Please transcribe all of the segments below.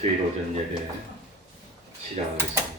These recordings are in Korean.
주일 오전 예배 시작하겠습니다.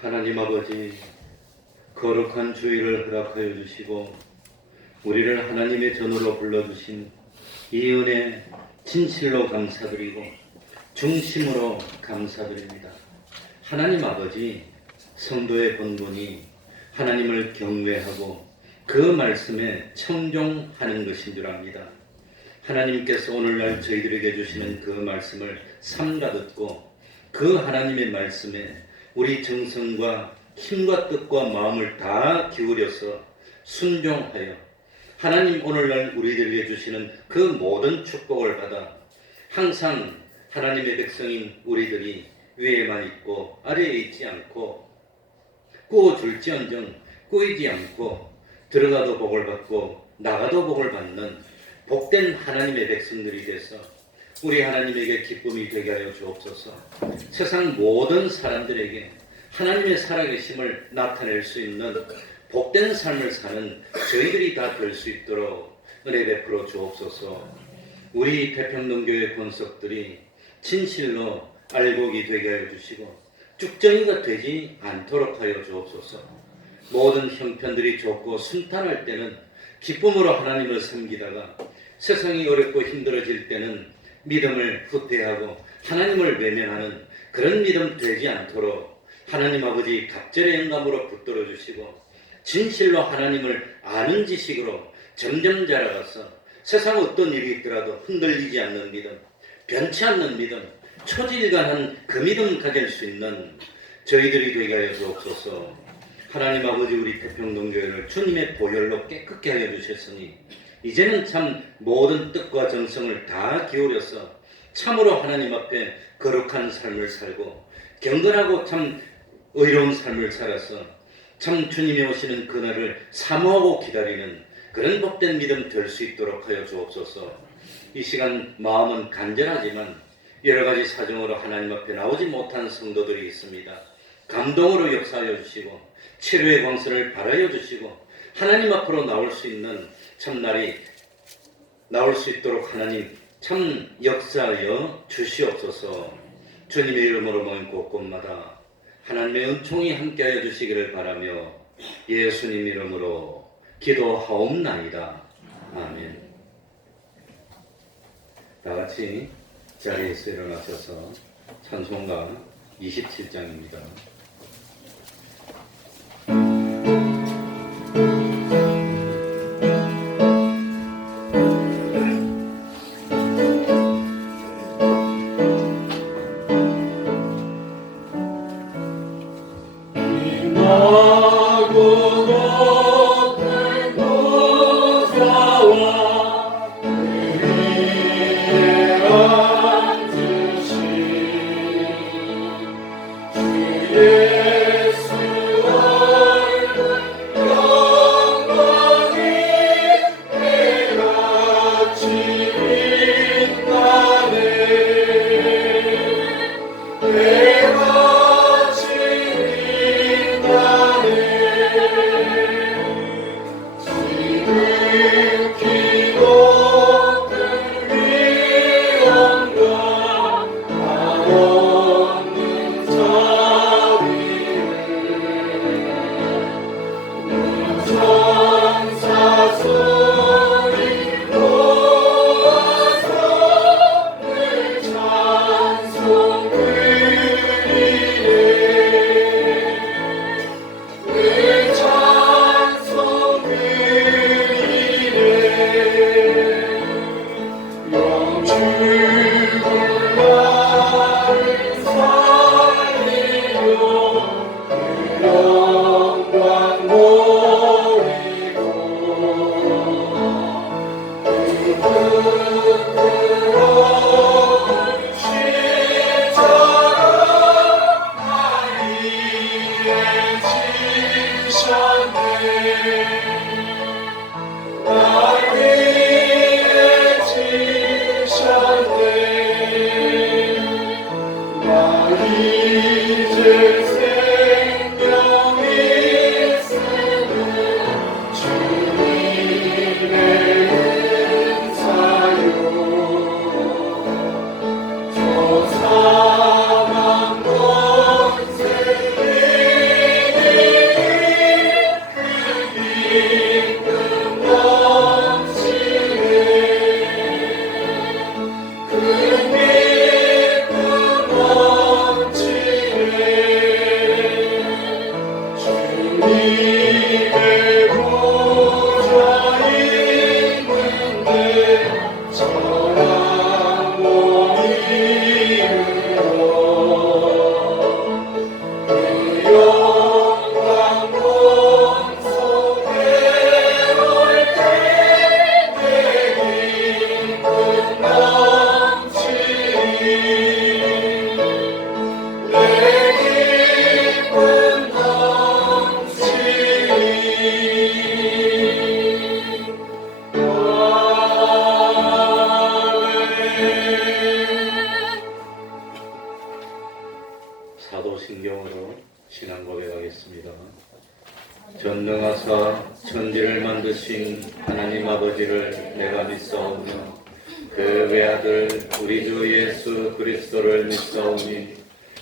하나님 아버지, 거룩한 주일을 허락하여 주시고 우리를 하나님의 전으로 불러주신 이 은혜 진실로 감사드리고 중심으로 감사드립니다. 하나님 아버지, 성도의 본분이 하나님을 경외하고 그 말씀에 청종하는 것인 줄 압니다. 하나님께서 오늘날 저희들에게 주시는 그 말씀을 삼가 듣고 그 하나님의 말씀에 우리 정성과 힘과 뜻과 마음을 다 기울여서 순종하여 하나님 오늘날 우리들에게 주시는 그 모든 축복을 받아 항상 하나님의 백성인 우리들이 위에만 있고 아래에 있지 않고 꾸어줄지언정 꾸이지 않고 들어가도 복을 받고 나가도 복을 받는 복된 하나님의 백성들이 돼서 우리 하나님에게 기쁨이 되게 하여 주옵소서. 세상 모든 사람들에게 하나님의 살아계심을 나타낼 수 있는 복된 삶을 사는 저희들이 다 될 수 있도록 은혜 베풀어 주옵소서. 우리 태평동교회 권속들이 진실로 알곡이 되게 하여 주시고 쭉정이가 되지 않도록 하여 주옵소서. 모든 형편들이 좋고 순탄할 때는 기쁨으로 하나님을 섬기다가 세상이 어렵고 힘들어질 때는 믿음을 후퇴하고 하나님을 외면하는 그런 믿음 되지 않도록 하나님 아버지 갑절의 영감으로 붙들어 주시고 진실로 하나님을 아는 지식으로 점점 자라가서 세상 어떤 일이 있더라도 흔들리지 않는 믿음, 변치 않는 믿음, 초지일관한 그 믿음 가질 수 있는 저희들이 되게 하여 주옵소서. 하나님 아버지, 우리 태평동교회를 주님의 보혈로 깨끗게 하여 주셨으니 이제는 참 모든 뜻과 정성을 다 기울여서 참으로 하나님 앞에 거룩한 삶을 살고 경건하고 참 의로운 삶을 살아서 참 주님이 오시는 그날을 사모하고 기다리는 그런 복된 믿음 될 수 있도록 하여 주옵소서. 이 시간 마음은 간절하지만 여러 가지 사정으로 하나님 앞에 나오지 못한 성도들이 있습니다. 감동으로 역사하여 주시고 치료의 광선을 발하여 주시고 하나님 앞으로 나올 수 있는 참날이 나올 수 있도록 하나님 참 역사하여 주시옵소서. 주님의 이름으로 모인 곳곳마다 하나님의 은총이 함께하여 주시기를 바라며 예수님 이름으로 기도하옵나이다. 아멘. 다같이 자리에서 일어나셔서 찬송가 27장입니다. Yeah. 사도신경으로 신앙 고백하겠습니다. 전능하사 천지를 만드신 하나님 아버지를 내가 믿사오며 그 외아들 우리 주 예수 그리스도를 믿사오니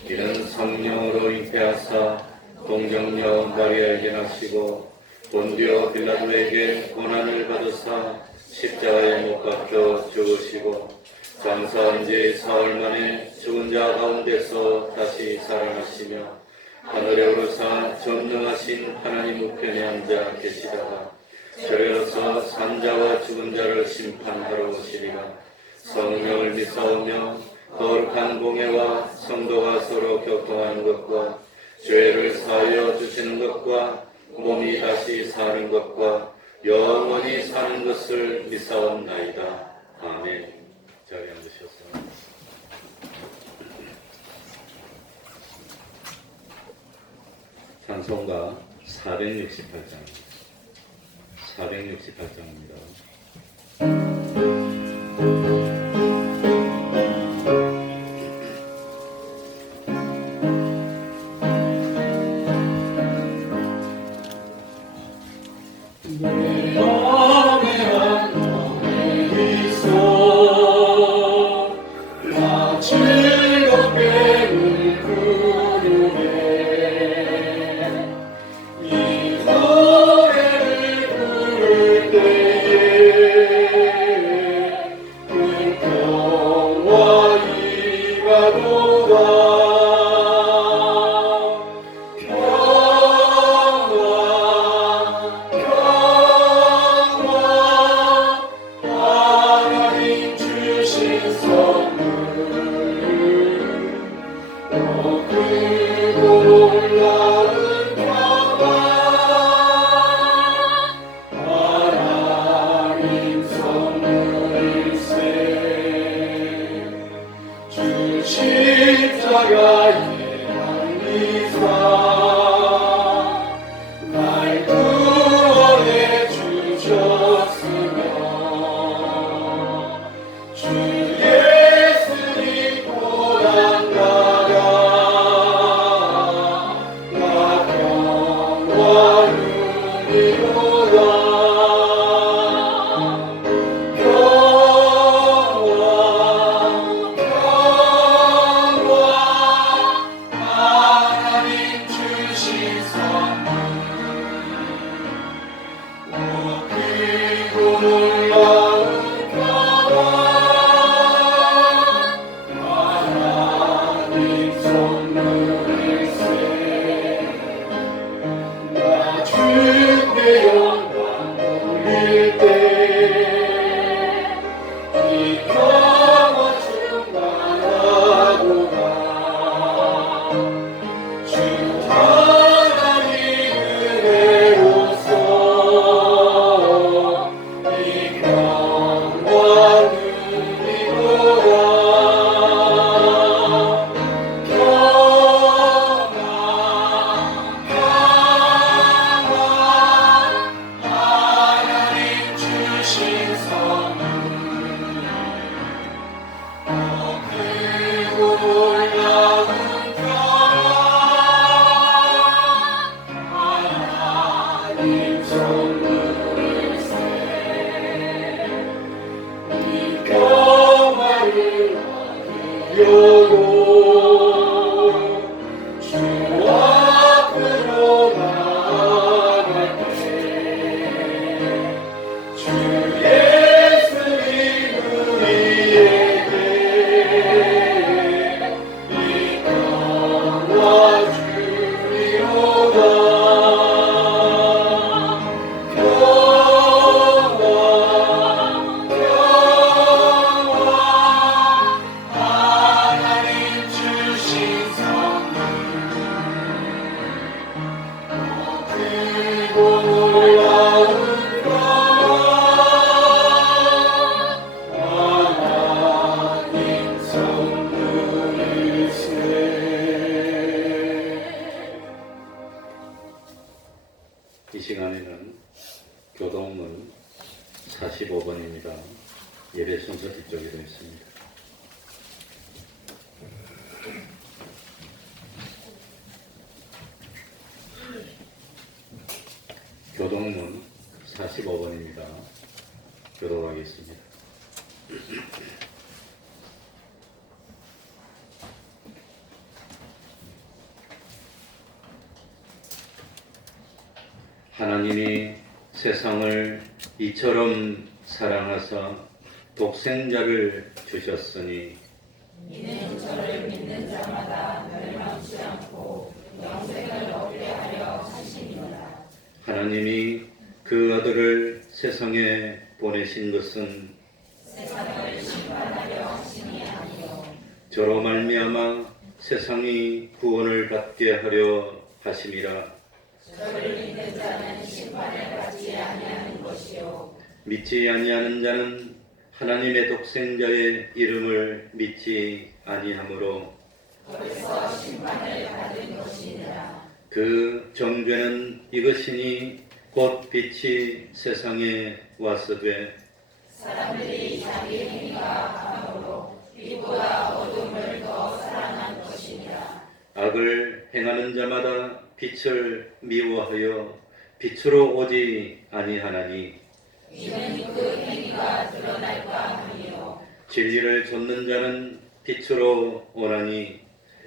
이는 성령으로 잉태하사 동정녀 마리아에게 나시고 본디오 빌라도에게 고난을 받으사 십자가에 못 박혀 죽으시고 장사한 지 사흘 만에 죽은 자 가운데서 다시 살아나시며 하늘에 오르사 전능하신 하나님 우편에 앉아 계시다가 저리로서 산자와 죽은 자를 심판하러 오시리라. 성령을 믿사오며 거룩한 공예와 성도가 서로 교통하는 것과 죄를 사하여 주시는 것과 몸이 다시 사는 것과 영원히 사는 것을 믿사옵나이다. 아멘. 자리에 앉으셨습니다. 찬송가 468장입니다. 468장입니다. 이 시간에는 교동문 45번입니다. 예배 순서 뒤쪽에 되어 있습니다. 교동문 45번입니다. 교도하겠습니다. 하나님이 세상을 이처럼 사랑하사 독생자를 주셨으니 이는 저를 믿는 자마다 멸망치 않고 영생을 얻게 하려 하심이니라. 하나님이 그 아들을 세상에 보내신 것은 세상을 심판하려 하심이 아니요 저로 말미암아 세상이 구원을 받게 하려 하심이라. 저를 믿는 자는 심판을 받지 아니하는 것이요 믿지 아니하는 자는 하나님의 독생자의 이름을 믿지 아니하므로 벌써 심판을 받은 것이니라. 그 정죄는 이것이니 곧 빛이 세상에 왔으되 사람들이 자기 행위가 악함으로 빛보다 어둠을 더 사랑한 것이니라. 악을 행하는 자마다 빛을 미워하여 빛으로 오지 아니하나니 이는 그 행위가 드러날까 하니요 진리를 좇는 자는 빛으로 오나니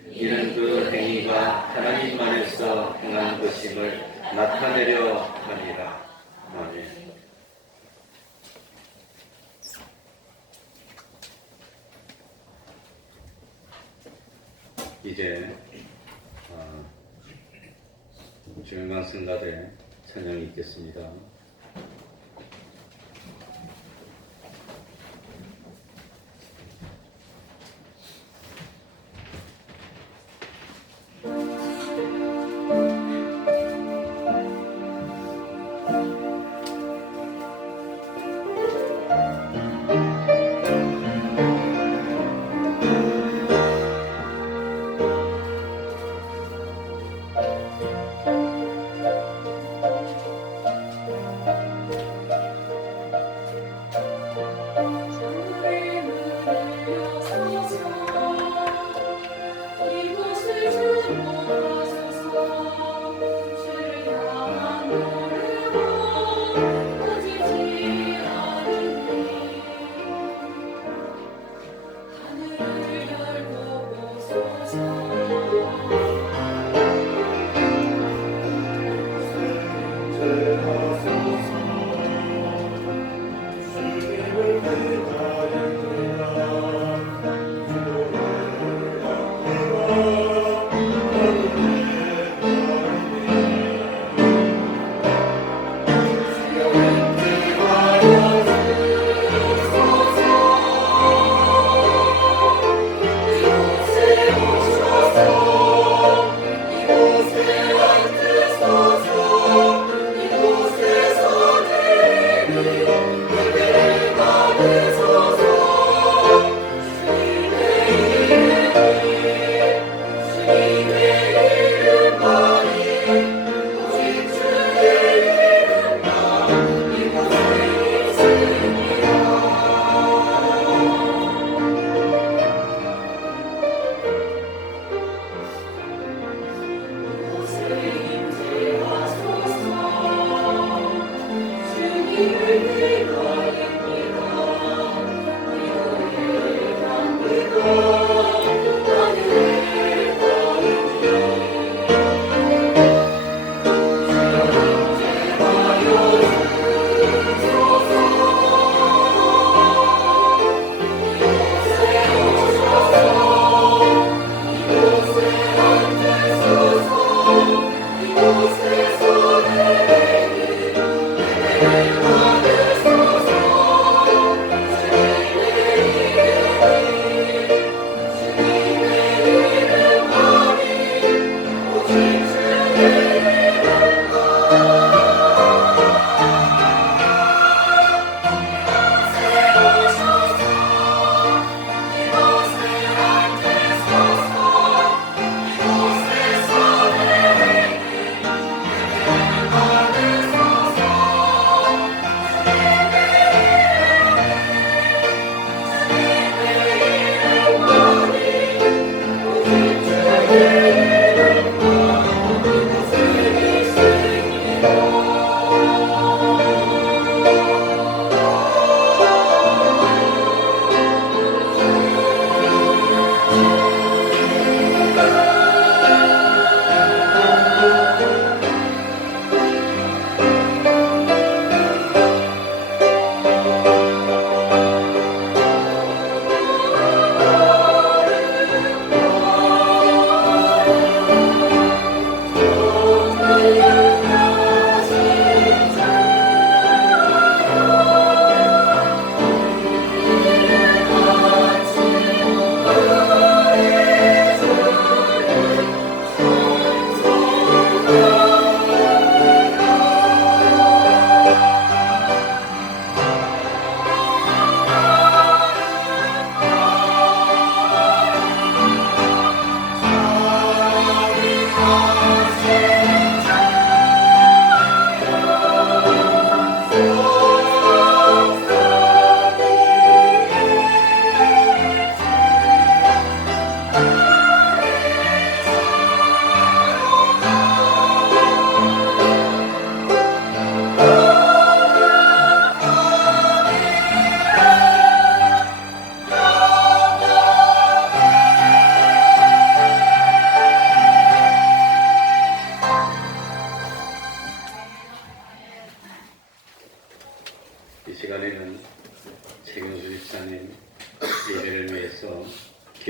이는 그 행위가 하나님 안에서 행한 것임을 나타내려 함이라. 아멘. 이제 주영강 성가대 찬양이 있겠습니다.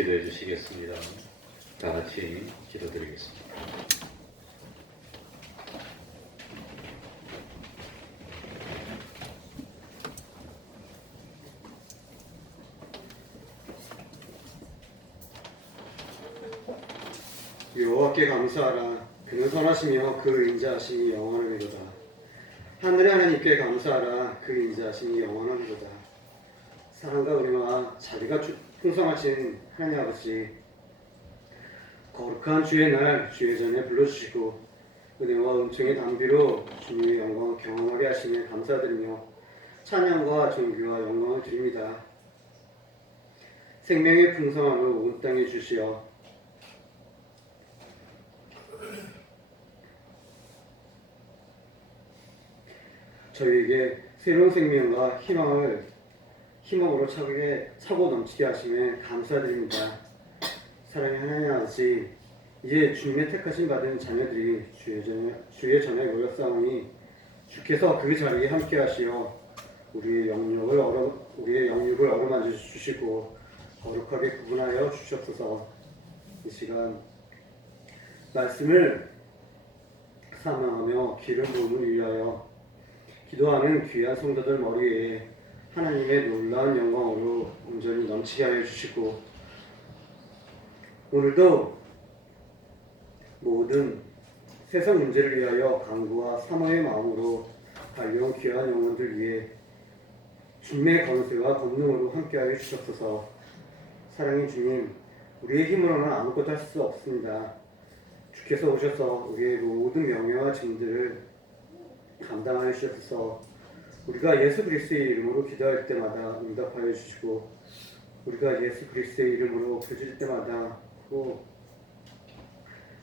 기도해 주시겠습니다. 다 같이 기도드리겠습니다. 여호와께 감사하라. 그는 선하시며 그 인자하심이 영원하리로다. 하늘의 하나님께 감사하라. 그 인자하심이 영원하리로다. 사랑과 은혜와 자비가 풍성하신 하나님 아버지, 거룩한 주의 날 주의 전에 불러주시고 은혜와 은총의 담비로 주님의 영광을 경험하게 하시며 감사드리며 찬양과 존귀와 영광을 드립니다. 생명의 풍성함을 온 땅에 주시어 저희에게 새로운 생명과 희망으로 차고 넘치게 하시며 감사드립니다. 사랑의 하나님 아버지, 이제 주님의 택하신 받은 자녀들이 주의 전에 모였사오니 주께서 그 자리에 함께 하시어 우리의 영육을 어루만져 주시고 거룩하게 구분하여 주시옵소서. 이 시간 말씀을 사명하며 기름 부음을 위하여 기도하는 귀한 성도들 머리에 하나님의 놀라운 영광으로 온전히 넘치게 하여 주시고 오늘도 모든 세상 문제를 위하여 간구와 사모의 마음으로 달려온 귀한 영혼들 위해 주님의 권세와 권능으로 함께하여 주셨소서. 사랑의 주님, 우리의 힘으로는 아무것도 할 수 없습니다. 주께서 오셔서 우리의 모든 명예와 짐들을 감당하여 주셔서 우리가 예수 그리스도의 이름으로 기도할 때마다 응답하여 주시고 우리가 예수 그리스도의 이름으로 부질 때마다 또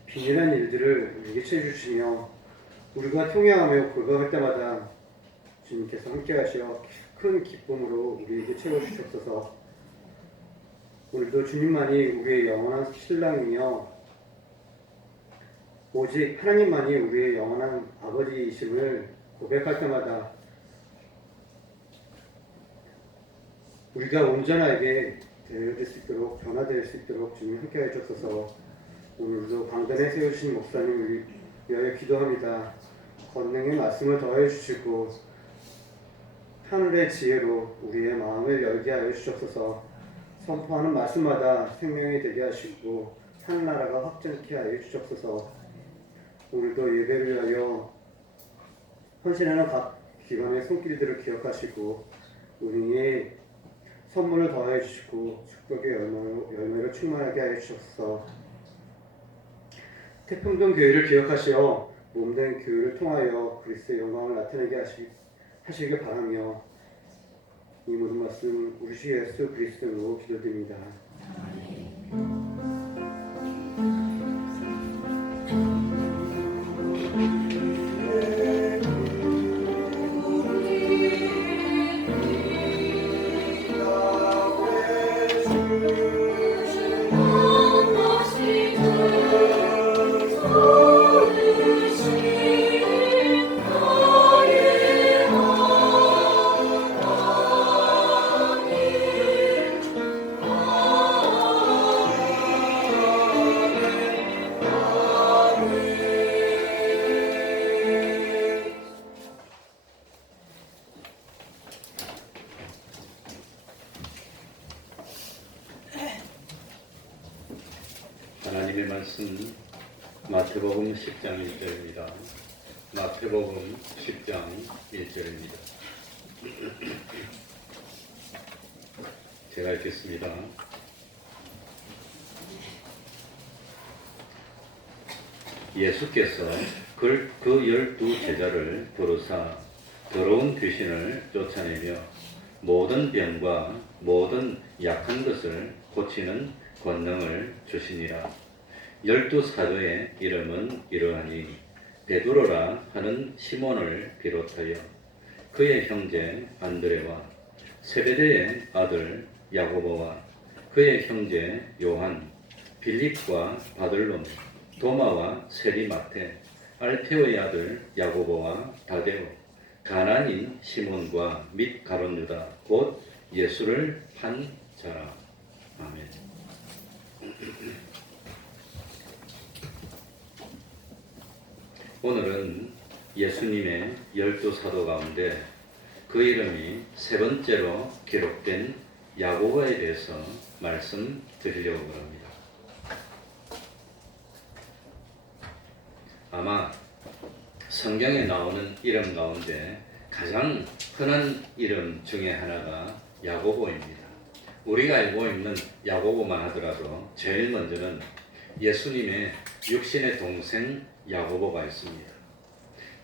비밀한 일들을 우리에게 채워주시며 우리가 통행하며 골방할 때마다 주님께서 함께 하시어 큰 기쁨으로 우리에게 채워주셨소서. 오늘도 주님만이 우리의 영원한 신랑이며 오직 하나님만이 우리의 영원한 아버지이심을 고백할 때마다 우리가 온전하게 되어질 수 있도록 변화될 수 있도록 주님 함께 해주셔서 오늘도 강단에 세우신 목사님을 위하여 기도합니다. 권능의 말씀을 더해 주시고 하늘의 지혜로 우리의 마음을 열게 하여 주옵소서. 선포하는 말씀마다 생명이 되게 하시고 하늘나라가 확장케 하여 주옵소서. 오늘도 예배를 위하여 헌신하는 각 기관의 손길들을 기억하시고 우리의 선물을 더해 주시고 축복의 열매로 충만하게 하여 주옵소서. 태평동 교회를 기억하시어 몸된 교회를 통하여 그리스도의 영광을 나타내게 하시길 바라며 이 모든 말씀 우리 주 예수 그리스도로 기도드립니다. 하나님의 말씀 마태복음 10장 1절입니다. 마태복음 10장 1절입니다. 제가 읽겠습니다. 예수께서 그 12 제자를 부르사 더러운 귀신을 쫓아내며 모든 병과 모든 약한 것을 고치는 권능을 주시니라. 12 사도의 이름은 이러하니 베드로라 하는 시몬을 비롯하여 그의 형제 안드레와 세베대의 아들 야고보와 그의 형제 요한, 빌립과 바들롬, 도마와 세리마테, 알페오의 아들 야고보와 다데오, 가나안인 시몬과 및 가룟 유다 곧 예수를 판 자라. 아멘. 오늘은 예수님의 12사도 가운데 그 이름이 세 번째로 기록된 야고보에 대해서 말씀드리려고 합니다. 아마 성경에 나오는 이름 가운데 가장 흔한 이름 중에 하나가 야고보입니다. 우리가 알고 있는 야고보만 하더라도 제일 먼저는 예수님의 육신의 동생 야고보가 있습니다.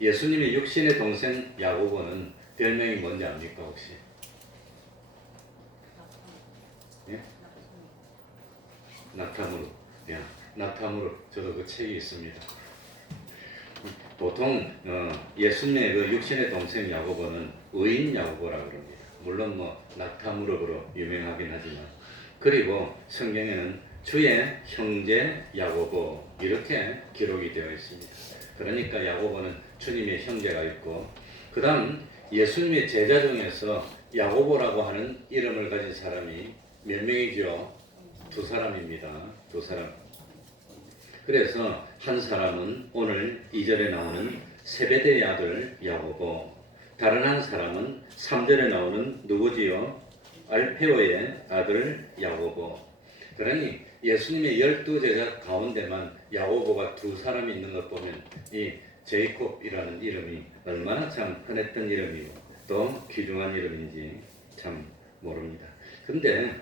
예수님의 육신의 동생 야고보는 별명이 뭔지 압니까 혹시? 예? 낙타무르. 야, 낙타무르. 저도 그 책이 있습니다. 보통 예수님의 그 육신의 동생 야고보는 의인 야고보라고 합니다. 물론 낙타무르로 유명하긴 하지만, 그리고 성경에는 주의 형제 야고보 이렇게 기록이 되어 있습니다. 그러니까 야고보는 주님의 형제가 있고, 그 다음 예수님의 제자 중에서 야고보라고 하는 이름을 가진 사람이 몇 명이죠? 두 사람입니다. 두 사람. 그래서 한 사람은 오늘 2절에 나오는 세베대의 아들 야고보, 다른 한 사람은 3절에 나오는 누구지요? 알페오의 아들 야고보. 그러니 예수님의 12제자 가운데만 야고보가 두 사람이 있는 것 보면 이 제이콥이라는 이름이 얼마나 참 흔했던 이름이고 또 귀중한 이름인지 참 모릅니다. 근데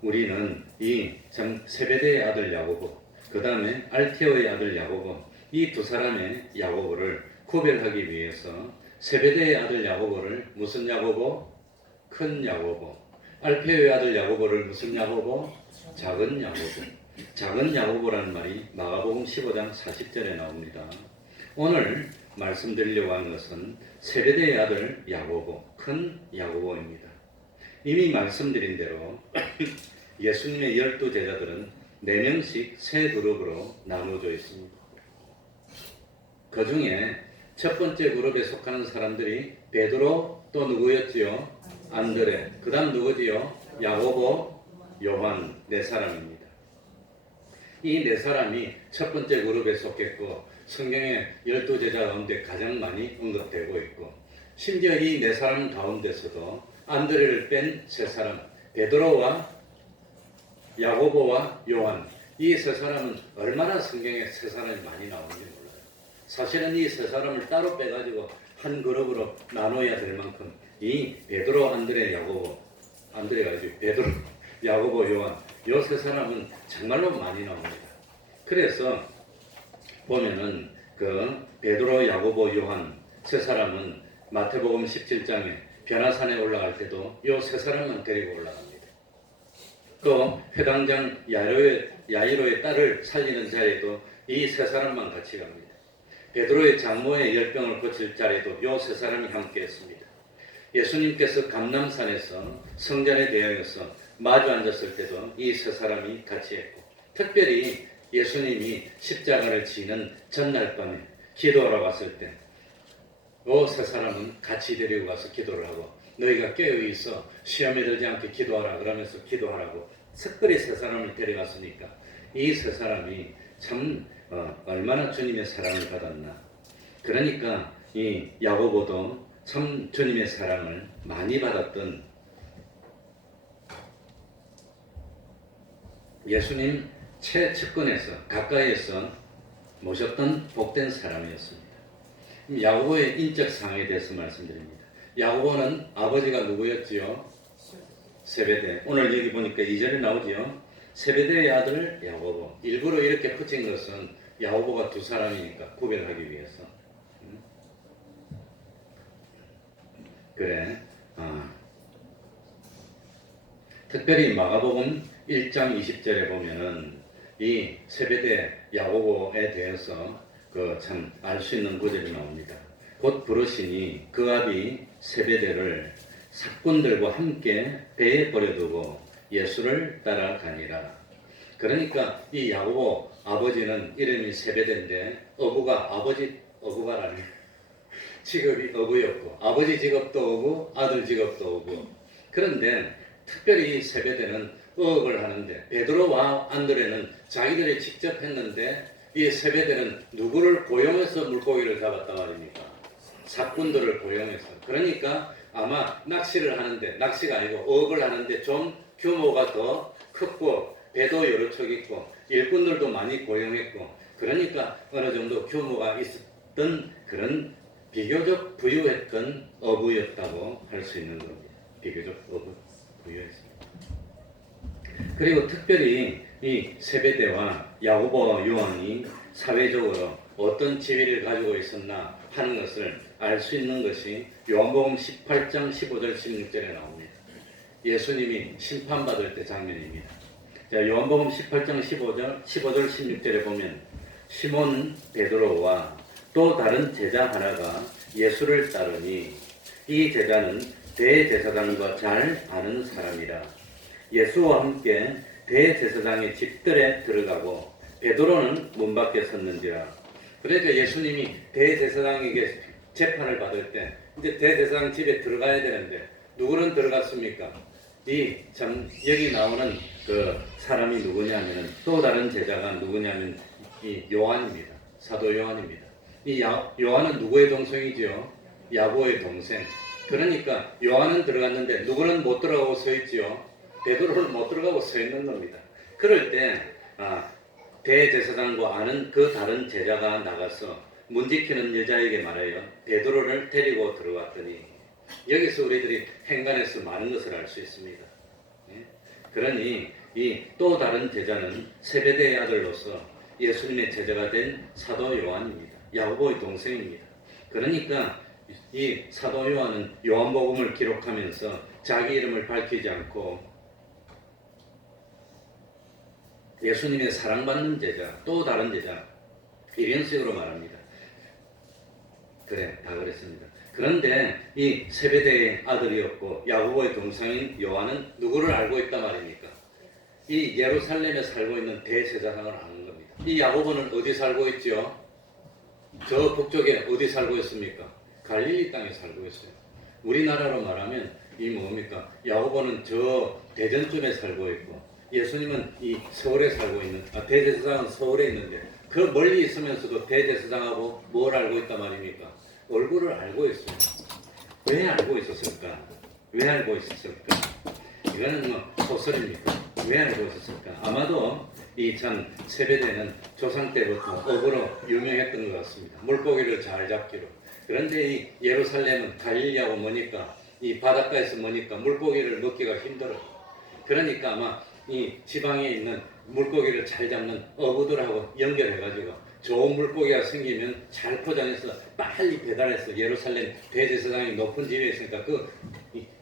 우리는 이 참 세베대의 아들 야고보, 그 다음에 알테오의 아들 야고보, 이 두 사람의 야고보를 구별하기 위해서 세베대의 아들 야고보를 무슨 야고보? 큰 야고보. 알페오의 아들 야고보를 무슨 야고보? 작은 야고보. 작은 야고보라는 말이 마가복음 15장 40절에 나옵니다. 오늘 말씀드리려고 하는 것은 세베대의 아들 야고보, 큰 야고보입니다. 이미 말씀드린 대로 예수님의 12제자들은 4명씩 세 그룹으로 나누어져 있습니다. 그 중에 첫 번째 그룹에 속하는 사람들이 베드로, 또 누구였지요? 안드레, 그 다음 누구지요? 야고보, 요한, 4사람입니다. 이 4사람이 첫 번째 그룹에 속했고 성경의 12제자 가운데 가장 많이 언급되고 있고, 심지어 이 4사람 가운데서도 안드레를 뺀 3사람, 베드로와 야고보와 요한, 이 3사람은 얼마나 성경에 3사람이 많이 나오는지 몰라요. 사실은 이 3사람을 따로 빼가지고 한 그룹으로 나눠야 될 만큼 이 베드로, 안드레, 야고보, 안드레가 아니죠, 베드로, 야고보, 요한, 이 3사람은 정말로 많이 나옵니다. 그래서 보면은 그 베드로, 야고보, 요한 3사람은 마태복음 17장에 변화산에 올라갈 때도 이 3사람만 데리고 올라갑니다. 또 회당장 야이로의 딸을 살리는 자리에도 이 3사람만 같이 갑니다. 베드로의 장모의 열병을 고칠 자리에도 이 3사람이 함께 했습니다. 예수님께서 감람산에서 성전에 대하여서 마주 앉았을 때도 이 3사람이 같이 했고, 특별히 예수님이 십자가를 지는 전날 밤에 기도하러 갔을 때 이 3사람은 같이 데리고 가서 기도를 하고, 너희가 깨어있어 시험에 들지 않게 기도하라 그러면서 기도하라고 특별히 3사람을 데려갔으니까 이 3사람이 참 얼마나 주님의 사랑을 받았나. 그러니까 이 야고보도 참 주님의 사랑을 많이 받았던, 예수님 최측근에서 가까이에서 모셨던 복된 사람이었습니다. 야고보의 인적 상황에 대해서 말씀드립니다. 야고보는 아버지가 누구였지요? 세베대. 오늘 여기 보니까 2절에 나오지요. 세베대의 아들 야고보. 일부러 이렇게 붙인 것은 야고보가 두 사람이니까 구별하기 위해서. 그래. 특별히 마가복음 1장 20절에 보면은 이 세베대 야고보에 대해서 참 알 수 있는 구절이 나옵니다. 곧 부르시니 그 아비 세베대를 사꾼들과 함께 배에 버려두고 예수를 따라가니라. 그러니까 이 야고보 아버지는 이름이 세베대인데 어부가 어부가라니 직업이 어부였고, 아버지 직업도 어부, 아들 직업도 어부. 그런데 특별히 이 세베대는 어업을 하는데 베드로와 안드레는 자기들이 직접 했는데 이 세베대는 누구를 고용해서 물고기를 잡았단 말입니까? 사꾼들을 고용해서. 그러니까 아마 낚시를 하는데, 낚시가 아니고 어업을 하는데 좀 규모가 더 컸고 배도 여러 척 있고 일꾼들도 많이 고용했고, 그러니까 어느 정도 규모가 있었던 그런 비교적 부유했던 어부였다고 할 수 있는 겁니다. 비교적 부유했습니다. 그리고 특별히 이 세베대와 야고보와 요한이 사회적으로 어떤 지위를 가지고 있었나 하는 것을 알 수 있는 것이 요한복음 18장 15절 16절에 나옵니다. 예수님이 심판받을 때 장면입니다. 자, 요한복음 18장 15절 16절에 보면 시몬 베드로와 또 다른 제자 하나가 예수를 따르니 이 제자는 대제사장과 잘 아는 사람이라. 예수와 함께 대제사장의 집들에 들어가고 베드로는 문 밖에 섰는지라. 그러니까 예수님이 대제사장에게 재판을 받을 때 이제 대제사장 집에 들어가야 되는데 누구는 들어갔습니까? 여기 나오는 그 사람이 누구냐면은 또 다른 제자가 누구냐면 이 요한입니다. 사도 요한입니다. 요한은 누구의 동생이지요? 야고보의 동생. 그러니까 요한은 들어갔는데 누구는 못 들어가고 서 있지요? 베드로는 못 들어가고 서 있는 겁니다. 그럴 때 대제사장과 아는 그 다른 제자가 나가서 문 지키는 여자에게 말해요. 베드로를 데리고 들어갔더니, 여기서 우리들이 행간에서 많은 것을 알 수 있습니다. 그러니 이 또 다른 제자는 세베대의 아들로서 예수님의 제자가 된 사도 요한입니다. 야고보의 동생입니다. 그러니까 이 사도 요한은 요한복음을 기록하면서 자기 이름을 밝히지 않고 예수님의 사랑받는 제자, 또 다른 제자, 이런 식으로 말합니다. 그래, 다 그랬습니다. 그런데 이 세베대의 아들이었고 야고보의 동생인 요한은 누구를 알고 있단 말입니까? 이 예루살렘에 살고 있는 대제사장을 아는 겁니다. 이 야고보는 어디 살고 있죠? 저 북쪽에 어디 살고 있습니까? 갈릴리 땅에 살고 있어요. 우리나라로 말하면 이 뭡니까? 야고보는 저 대전쯤에 살고 있고 예수님은 이 서울에 살고 있는, 대제사장은 서울에 있는데 그 멀리 있으면서도 대제사장하고 뭘 알고 있단 말입니까? 얼굴을 알고 있어요. 왜 알고 있었을까? 왜 알고 있었을까? 이거는 뭐 소설입니까? 왜 알고 있었을까? 아마도 이 참 세베대는 조상 때부터 어부로 유명했던 것 같습니다. 물고기를 잘 잡기로. 그런데 이 예루살렘은 갈릴리하고 머니까 이 바닷가에서 머니까 물고기를 먹기가 힘들어요. 그러니까 아마 이 지방에 있는 물고기를 잘 잡는 어부들하고 연결해가지고 좋은 물고기가 생기면 잘 포장해서 빨리 배달해서 예루살렘 대제사장이 높은 집에 있으니까 그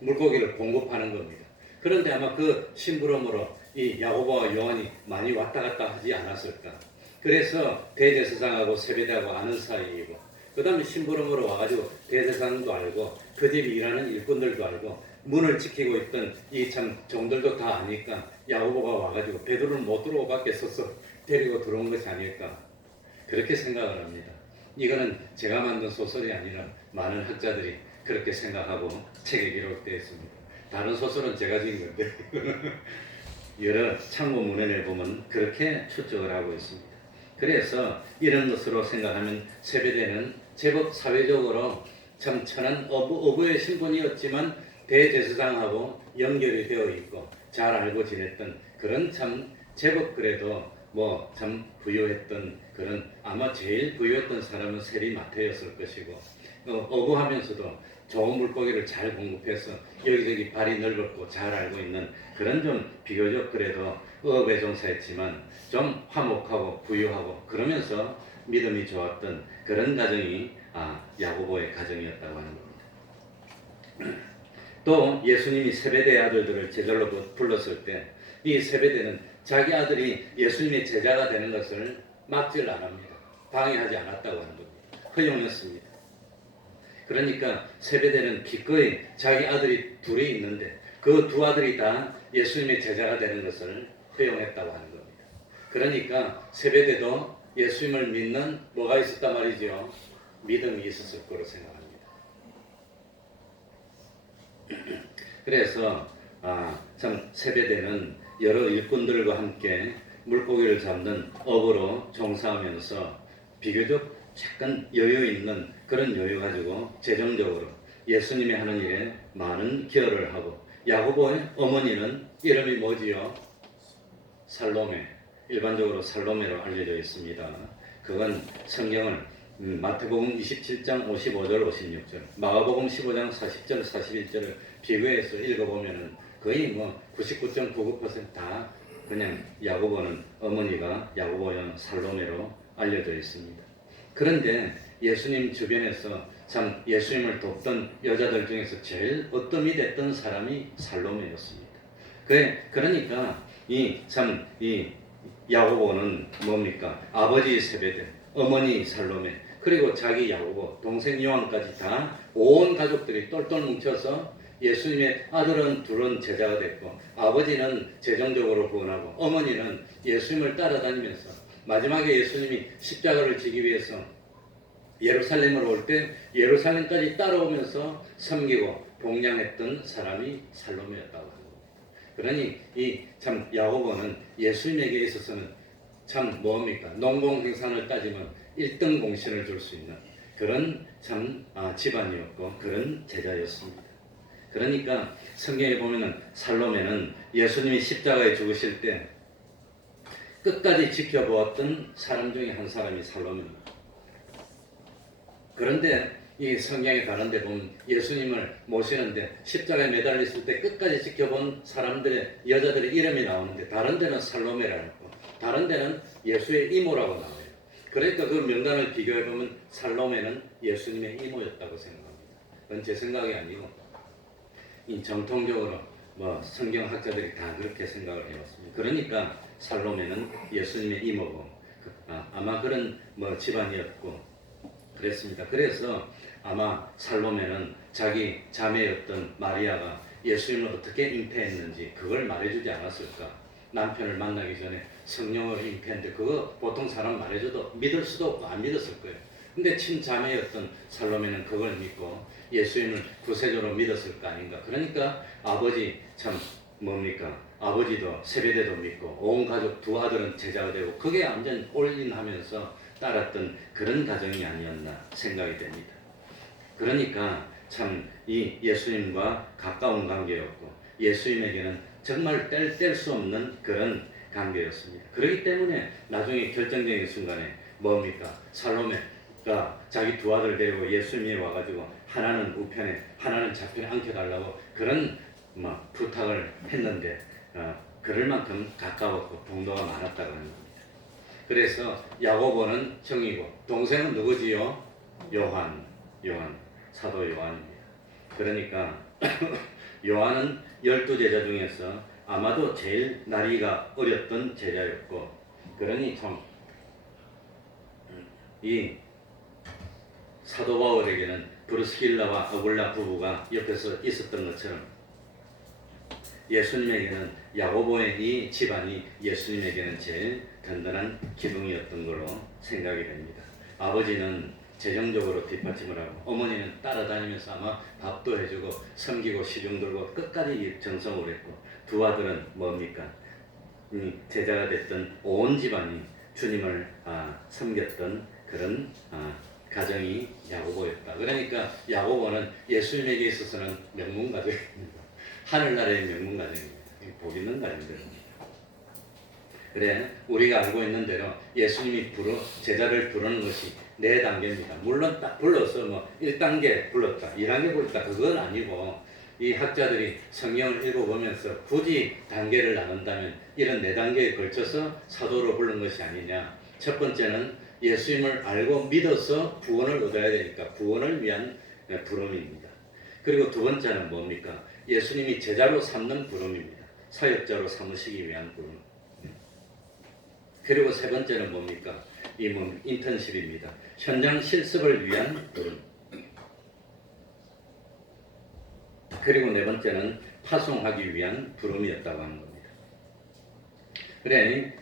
물고기를 공급하는 겁니다. 그런데 아마 그 심부름으로 이 야고보와 요한이 많이 왔다 갔다 하지 않았을까. 그래서 대제사장하고 세베대하고 아는 사이이고, 그 다음에 심부름으로 와가지고 대제사장도 알고 그 집에 일하는 일꾼들도 알고 문을 지키고 있던 이 참 종들도 다 아니까 야고보가 와가지고 베드로는 못 들어오고 밖에 서서 데리고 들어온 것이 아닐까, 그렇게 생각을 합니다. 이거는 제가 만든 소설이 아니라 많은 학자들이 그렇게 생각하고 책에 기록되어 있습니다. 다른 소설은 제가 지은 건데 여러 참고문헌에 보면 그렇게 추측을 하고 있습니다. 그래서 이런 것으로 생각하면 세베대는 제법 사회적으로 참 천한 어부의 신분이었지만 대제사장하고 연결이 되어 있고 잘 알고 지냈던 그런 참 제법 그래도 뭐 참 부유했던 그런, 아마 제일 부유했던 사람은 세리 마태였을 것이고, 어부하면서도 좋은 물고기를 잘 공급해서 여기저기 발이 넓었고 잘 알고 있는 그런 좀 비교적 그래도 어업에 종사했지만 좀 화목하고 부유하고 그러면서 믿음이 좋았던 그런 가정이 야고보의 가정이었다고 하는 겁니다. 또 예수님이 세베대의 아들들을 제자로 불렀을 때 이 세베대는 자기 아들이 예수님의 제자가 되는 것을 막지를 않습니다. 방해하지 않았다고 하는 겁니다. 허용했습니다. 그러니까 세베대는 기꺼이 자기 아들이 둘이 있는데 그 두 아들이 다 예수님의 제자가 되는 것을 허용했다고 하는 겁니다. 그러니까 세베대도 예수님을 믿는 뭐가 있었단 말이죠? 믿음이 있었을 거로 생각합니다. 그래서 참 세베대는 여러 일꾼들과 함께 물고기를 잡는 업으로 종사하면서 비교적 약간 여유 있는 그런 여유 가지고 재정적으로 예수님이 하는 일에 많은 기여를 하고, 야고보의 어머니는 이름이 뭐지요? 살로메. 일반적으로 살로메로 알려져 있습니다. 그건 성경을 마태복음 27장 55절 56절, 마가복음 15장 40절 41절을 비교해서 읽어보면은 거의 뭐 99.99%다 그냥 야고보는 어머니가 야고보의 살로메로 알려져 있습니다. 그런데 예수님 주변에서 참 예수님을 돕던 여자들 중에서 제일 어뜸이 됐던 사람이 살로메였습니다. 그러니까 이 야고보는 뭡니까? 아버지 세베대, 어머니 살로메, 그리고 자기 야고보, 동생 요한까지 다 온 가족들이 똘똘 뭉쳐서 예수님의 아들은 둘은 제자가 됐고, 아버지는 재정적으로 후원하고, 어머니는 예수님을 따라다니면서 마지막에 예수님이 십자가를 지기 위해서 예루살렘으로 올 때 예루살렘까지 따라오면서 섬기고 봉양했던 사람이 살로메였다고 합니다. 그러니 이 참 야고보는 예수님에게 있어서는 참 뭡니까? 농공생산을 따지면 1등 공신을 줄 수 있는 그런 참 집안이었고 그런 제자였습니다. 그러니까 성경에 보면은 살로메는 예수님이 십자가에 죽으실 때 끝까지 지켜보았던 사람 중에 한 사람이 살로메입니다. 그런데 이 성경에 다른 데 보면 예수님을 모시는데 십자가에 매달렸을 때 끝까지 지켜본 사람들의 여자들의 이름이 나오는데, 다른 데는 살로메라고 하고 다른 데는 예수의 이모라고 나와요. 그러니까 그 명단을 비교해 보면 살로메는 예수님의 이모였다고 생각합니다. 그건 제 생각이 아니고 이 정통적으로 뭐 성경학자들이 다 그렇게 생각을 해왔습니다. 그러니까 살로메는 예수님의 이모고 아마 그런 뭐 집안이었고 그랬습니다. 그래서 아마 살로메는 자기 자매였던 마리아가 예수님을 어떻게 잉태했는지 그걸 말해주지 않았을까. 남편을 만나기 전에 성령으로 잉태했는데 그거 보통 사람 말해줘도 믿을 수도 없고 안 믿었을 거예요. 근데 친자매였던 살로메는 그걸 믿고 예수님을 구세주로 믿었을 거 아닌가. 그러니까 아버지 참 뭡니까? 아버지도 세베대도 믿고 온 가족 두 아들은 제자가 되고 그게 완전 올인하면서 따랐던 그런 가정이 아니었나 생각이 됩니다. 그러니까 참 이 예수님과 가까운 관계였고 예수님에게는 정말 뗄 수 없는 그런 관계였습니다. 그렇기 때문에 나중에 결정적인 순간에 뭡니까? 살로메가 자기 두 아들 데리고 예수님이 와가지고 하나는 우편에 하나는 좌편에 앉혀달라고 그런 부탁을 했는데 그럴 만큼 가까웠고 동도가 많았다고 하는 겁니다. 그래서 야고보는 형이고 동생은 누구지요? 요한, 사도 요한입니다. 그러니까 요한은 12제자 중에서 아마도 제일 나이가 어렸던 제자였고, 그러니 참 이 사도 바울에게는 브루스길라와 아굴라 부부가 옆에서 있었던 것처럼 예수님에게는 야고보의 이 집안이 예수님에게는 제일 든든한 기둥이었던 걸로 생각이 됩니다. 아버지는 재정적으로 뒷받침을 하고 어머니는 따라다니면서 아마 밥도 해주고 섬기고 시중 들고 끝까지 정성을 했고, 두 아들은 뭡니까? 제자가 됐던 온 집안이 주님을 섬겼던 그런 가정이 야고보였다. 그러니까 야고보는 예수님에게 있어서는 명문가정입니다. 하늘나라의 명문가정입니다. 복 있는 가정들입니다. 그래, 우리가 알고 있는 대로 예수님이 제자를 부르는 것이 4단계입니다. 물론 딱 불러서 뭐 1단계 불렀다, 2단계 불렀다, 그건 아니고 이 학자들이 성경을 읽어보면서 굳이 단계를 나눈다면 이런 4단계에 걸쳐서 사도로 부른 것이 아니냐. 첫 번째는 예수님을 알고 믿어서 구원을 얻어야 되니까 구원을 위한 부름입니다. 그리고 두 번째는 뭡니까? 예수님이 제자로 삼는 부름입니다. 사역자로 삼으시기 위한 부름. 그리고 세 번째는 뭡니까? 인턴십입니다. 현장 실습을 위한 부름. 그리고 네 번째는 파송하기 위한 부름이었다고 하는 겁니다. 그래,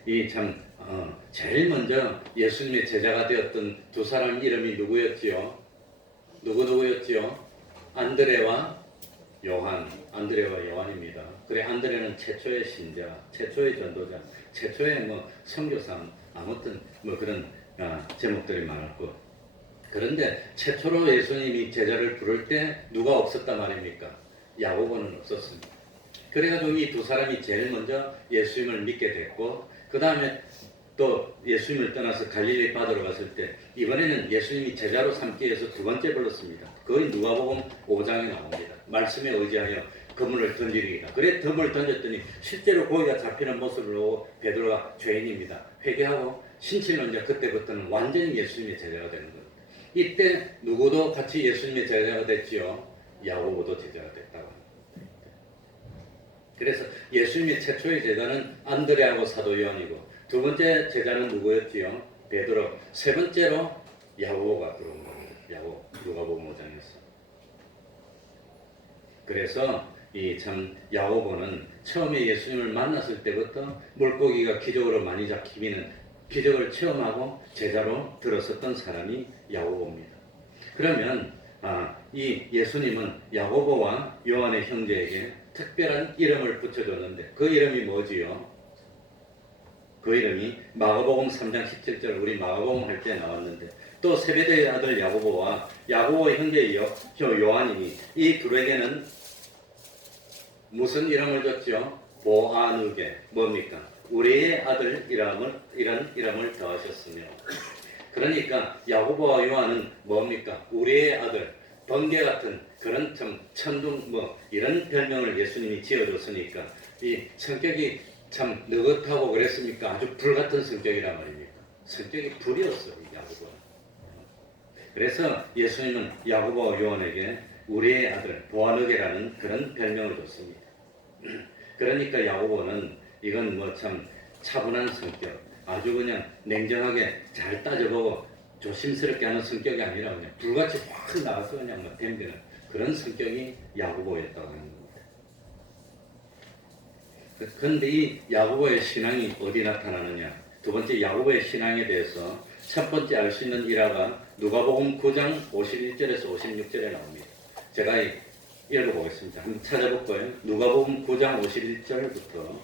제일 먼저 예수님의 제자가 되었던 두 사람 이름이 누구였지요? 누구였지요? 안드레와 요한, 안드레와 요한입니다. 그래 안드레는 최초의 신자, 최초의 전도자, 최초의 뭐 선교사, 아무튼 뭐 그런 제목들이 많았고, 그런데 최초로 예수님이 제자를 부를 때 누가 없었단 말입니까? 야고보는 없었습니다. 그래가지고 이 두 사람이 제일 먼저 예수님을 믿게 됐고, 그 다음에 또 예수님을 떠나서 갈릴리 바다로 갔을 때 이번에는 예수님이 제자로 삼기 위해서 두 번째 불렀습니다. 그건 누가복음 5장에 나옵니다. 말씀에 의지하여 그물을 던지리이다. 그래 그물을 던졌더니 실제로 고기가 잡히는 모습을 보고 베드로가 죄인입니다. 회개하고 신실론자, 그때부터는 완전히 예수님의 제자가 되는 겁니다. 이때 누구도 같이 예수님의 제자가 됐지요. 야고보도 제자가 됐다고 합니다. 그래서 예수님의 최초의 제자는 안드레하고 사도 요한이고, 두 번째 제자는 누구였지요? 베드로. 세 번째로 야고보가 들어온 겁니다. 누가복음 5장에서. 그래서 이 참 야고보는 처음에 예수님을 만났을 때부터 물고기가 기적으로 많이 잡히는 기적을 체험하고 제자로 들었었던 사람이 야고보입니다. 그러면 이 예수님은 야고보와 요한의 형제에게 특별한 이름을 붙여줬는데 그 이름이 뭐지요? 그 이름이 마가복음 3장 17절, 우리 마가복음 할 때 나왔는데, 또 세베대의 아들 야고보와 야고보의 형제 요한이니 이 둘에게는 무슨 이름을 줬죠? 보아누게, 뭡니까? 우리의 아들 이런 이름을 더하셨으며. 그러니까 야고보와 요한은 뭡니까? 우리의 아들, 번개 같은 그런 참 천둥 이런 별명을 예수님이 지어줬으니까 이 성격이 참 느긋하고 그랬습니까? 아주 불같은 성격이란 말입니까? 성격이 불이었어요, 야고보는. 그래서 예수님은 야고보와 요한에게 우리의 아들 보아누게라는 그런 별명을 줬습니다. 그러니까 야고보는 이건 뭐 참 차분한 성격, 아주 그냥 냉정하게 잘 따져보고 조심스럽게 하는 성격이 아니라 그냥 불같이 확 나가서 그냥 뭐 덤비는 그런 성격이 야고보였다고 하는 겁니다. 그런데 이 야고보의 신앙이 어디 나타나느냐? 두 번째 야고보의 신앙에 대해서 첫 번째 알 수 있는 일화가 누가복음 9장 51절에서 56절에 나옵니다. 제가 읽어보겠습니다. 한번 찾아볼 거예요. 누가복음 9장 51절부터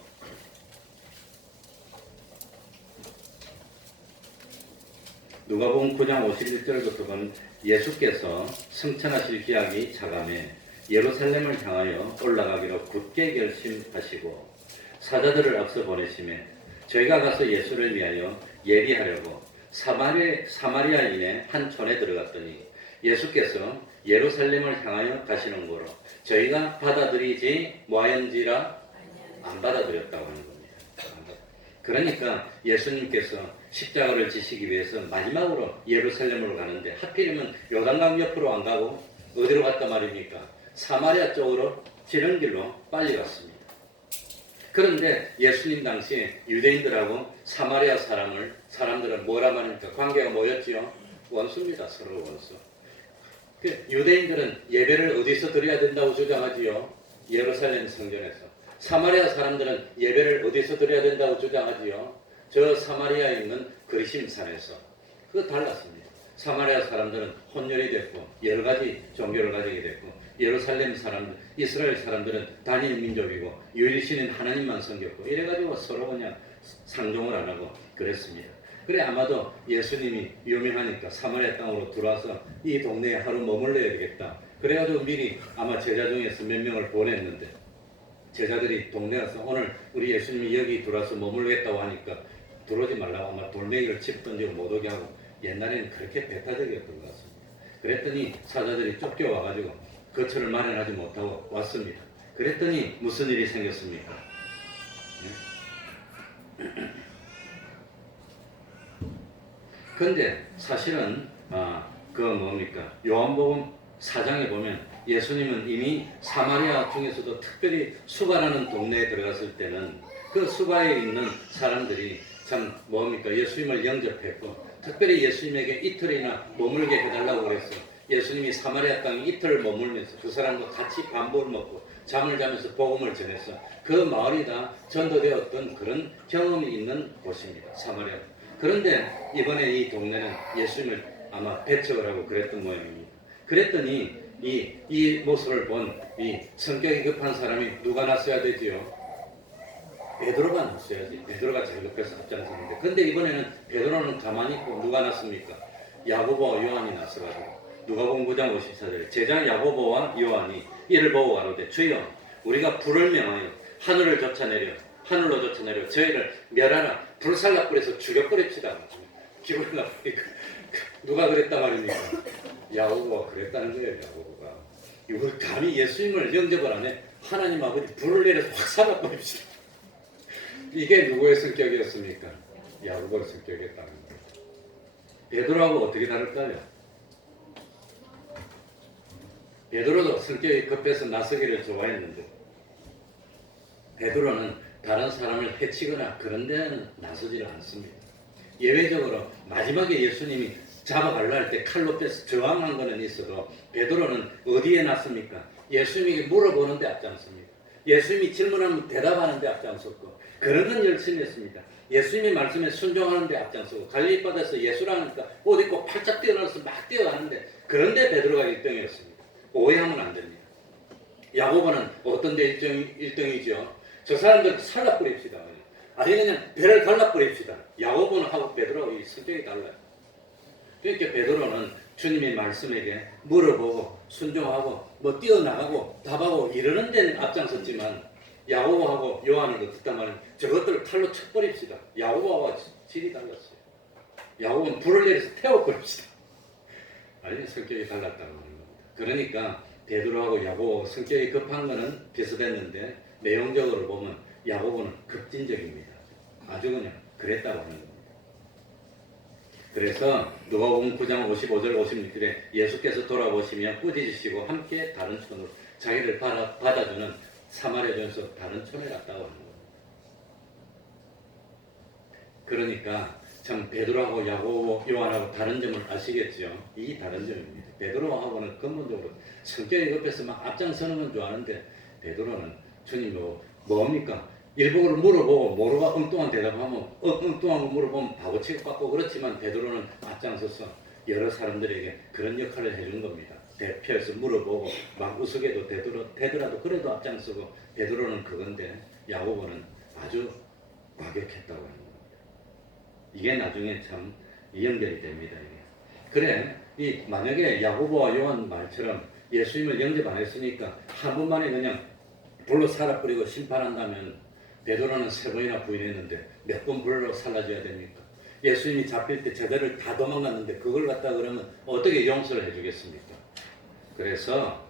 누가복음 9장 51절부터 보면 예수께서 승천하실 기약이 차감해 예루살렘을 향하여 올라가기로 굳게 결심하시고 사자들을 앞서 보내심에 저희가 가서 예수를 위하여 예비하려고 사마리아인의 한 촌에 들어갔더니 예수께서 예루살렘을 향하여 가시는 거로 저희가 받아들이지 뭐하였는지라 안 받아들였다고 하는 겁니다. 그러니까 예수님께서 십자가를 지시기 위해서 마지막으로 예루살렘으로 가는데 하필이면 요단강 옆으로 안 가고 어디로 갔단 말입니까? 사마리아 쪽으로 지른 길로 빨리 갔습니다. 그런데 예수님 당시에 유대인들하고 사마리아 사람들은 뭐라 말입니까? 관계가 뭐였지요? 원수입니다. 서로 원수. 유대인들은 예배를 어디서 드려야 된다고 주장하지요? 예루살렘 성전에서. 사마리아 사람들은 예배를 어디서 드려야 된다고 주장하지요? 저 사마리아에 있는 그리심산에서. 그거 달랐습니다. 사마리아 사람들은 혼혈이 됐고 여러 가지 종교를 가지게 됐고, 예루살렘 사람들, 이스라엘 사람들은 단일 민족이고 유일신인 하나님만 섬겼고, 이래가지고 서로 그냥 상종을 안 하고 그랬습니다. 그래 아마도 예수님이 유명하니까 사마리아 땅으로 들어와서 이 동네에 하루 머물러야 되겠다. 그래가지고 미리 아마 제자 중에서 몇 명을 보냈는데, 제자들이 동네 가서 오늘 우리 예수님이 여기 들어와서 머물겠다고 하니까 들어오지 말라고 아마 돌멩이를 칩 던지고 못 오게 하고, 옛날에는 그렇게 배타적이었던 것 같습니다. 그랬더니 사자들이 쫓겨와가지고 거처를 마련하지 못하고 왔습니다. 그랬더니 무슨 일이 생겼습니까? 그런데 사실은 그 뭡니까? 요한복음 4장에 보면 예수님은 이미 사마리아 중에서도 특별히 수가라는 동네에 들어갔을 때는 그 수가에 있는 사람들이 참 뭡니까? 예수님을 영접했고 특별히 예수님에게 이틀이나 머물게 해달라고 그랬어. 예수님이 사마리아 땅에 이틀을 머물면서 그 사람과 같이 밥을 먹고 잠을 자면서 복음을 전했어. 그 마을이 다 전도되었던 그런 경험이 있는 곳입니다. 사마리아. 그런데 이번에 이 동네는 예수님을 아마 배척을 하고 그랬던 모양입니다. 그랬더니 이 모습을 본 이 성격이 급한 사람이 누가 났어야 되지요? 베드로가 났어야지. 베드로가 제일 급해서 앞장섰는데. 근데 이번에는 베드로는 가만히 있고 누가 났습니까? 야고보와 요한이 났어가지고. 누가복음 9장 54절에 제자 야고보와 요한이 이를 보고 가로되 주여 우리가 불을 명하여 하늘로 쫓아내려 저희를 멸하라 불살라 뿌려서 죽여버립시다. 기분이 나쁘니까 누가 그랬단 말입니까? 야고보가 그랬다는 거예요. 야고보가 이걸 감히 예수님을 영접을 안 해. 하나님 아버지 불을 내려서 확 살라버립시다. 이게 누구의 성격이었습니까? 야고보의 성격이었다는 거예요. 베드로하고 어떻게 다를까요? 베드로도 성격이 급해서 나서기를 좋아했는데 베드로는 다른 사람을 해치거나 그런 데는 나서지를 않습니다. 예외적으로 마지막에 예수님이 잡아가려 할 때 칼로 빼서 저항한 거는 있어도 베드로는 어디에 났습니까? 예수님에게 물어보는데 앞장섭니다. 예수님이 질문하면 대답하는데 앞장섰고 그런 건 열심히 했습니다. 예수님의 말씀에 순종하는데 앞장서고 갈릴리 바다에서 예수라니까 옷 입고 팔짝 뛰어나서 막 뛰어가는데 그런데 베드로가 1등이었습니다. 오해하면 안 됩니다. 야고보는 어떤 데 1등이죠? 저 사람들 살라버립시다. 아니 그냥 배를 갈라버립시다. 야고보는 하고 베드로하고 성격이 달라요. 그러니까 베드로는 주님의 말씀에게 물어보고 순종하고 뭐 뛰어나가고 답하고 이러는 데는 앞장섰지만 야고보하고 요한은 듣단 말이에요. 저것들을 칼로 쳐버립시다. 야고보하고 질이 달랐어요. 야고보는 불을 내려서 태워버립시다. 아니 성격이 달랐다는 겁니다. 그러니까 베드로하고 야고보 성격이 급한 거는 비슷했는데 내용적으로 보면 야고보는 급진적입니다. 아주 그냥 그랬다고 하는 겁니다. 그래서 누가복음 9장 55절 56절에 예수께서 돌아보시며 꾸짖으시고 함께 다른 촌으로 자기를 받아주는 사마리아전에서 다른 촌에 갔다고 하는 겁니다. 그러니까 참 베드로하고 야고보 요한하고 다른 점을 아시겠죠? 이 다른 점입니다. 베드로하고는 근본적으로 성격이 급해서 막 앞장서는 건 좋아하는데 베드로는 주님 뭡니까? 일복을 물어보고 모르고 엉뚱한 대답하면 엉뚱한 거 물어보면 바보 취급받고 그렇지만 베드로는 앞장서서 여러 사람들에게 그런 역할을 해준 겁니다. 대표해서 물어보고 막 우스개도 되더라도 그래도 앞장서고 베드로는 그건데 야고보는 아주 과격했다고 하는 겁니다. 이게 나중에 참 연결이 됩니다. 이게. 그래 만약에 야고보와 요한 말처럼 예수님을 영접 안 했으니까 한 번만에 그냥 불로 살아버리고 심판한다면 베드로는 3번이나 부인했는데 몇 번 불로 살라줘야 됩니까? 예수님이 잡힐 때 제자를 다 도망갔는데 그걸 갖다 그러면 어떻게 용서를 해주겠습니까? 그래서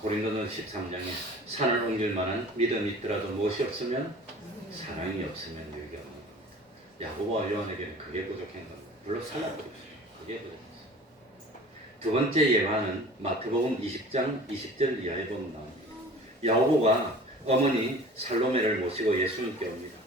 고린도전 13장에 산을 옮길 만한 믿음이 있더라도 무엇이 없으면 사랑이 없으면 유익이 없는 겁니다. 야고보와 요한에게는 그게 부족한 겁니다. 불로 살라버립시다. 그게 부족했어요. 두 번째 예화는 마태복음 20장 20절 이하에 보면 나옵니다. 야고보가 어머니 살로메를 모시고 예수님께 옵니다.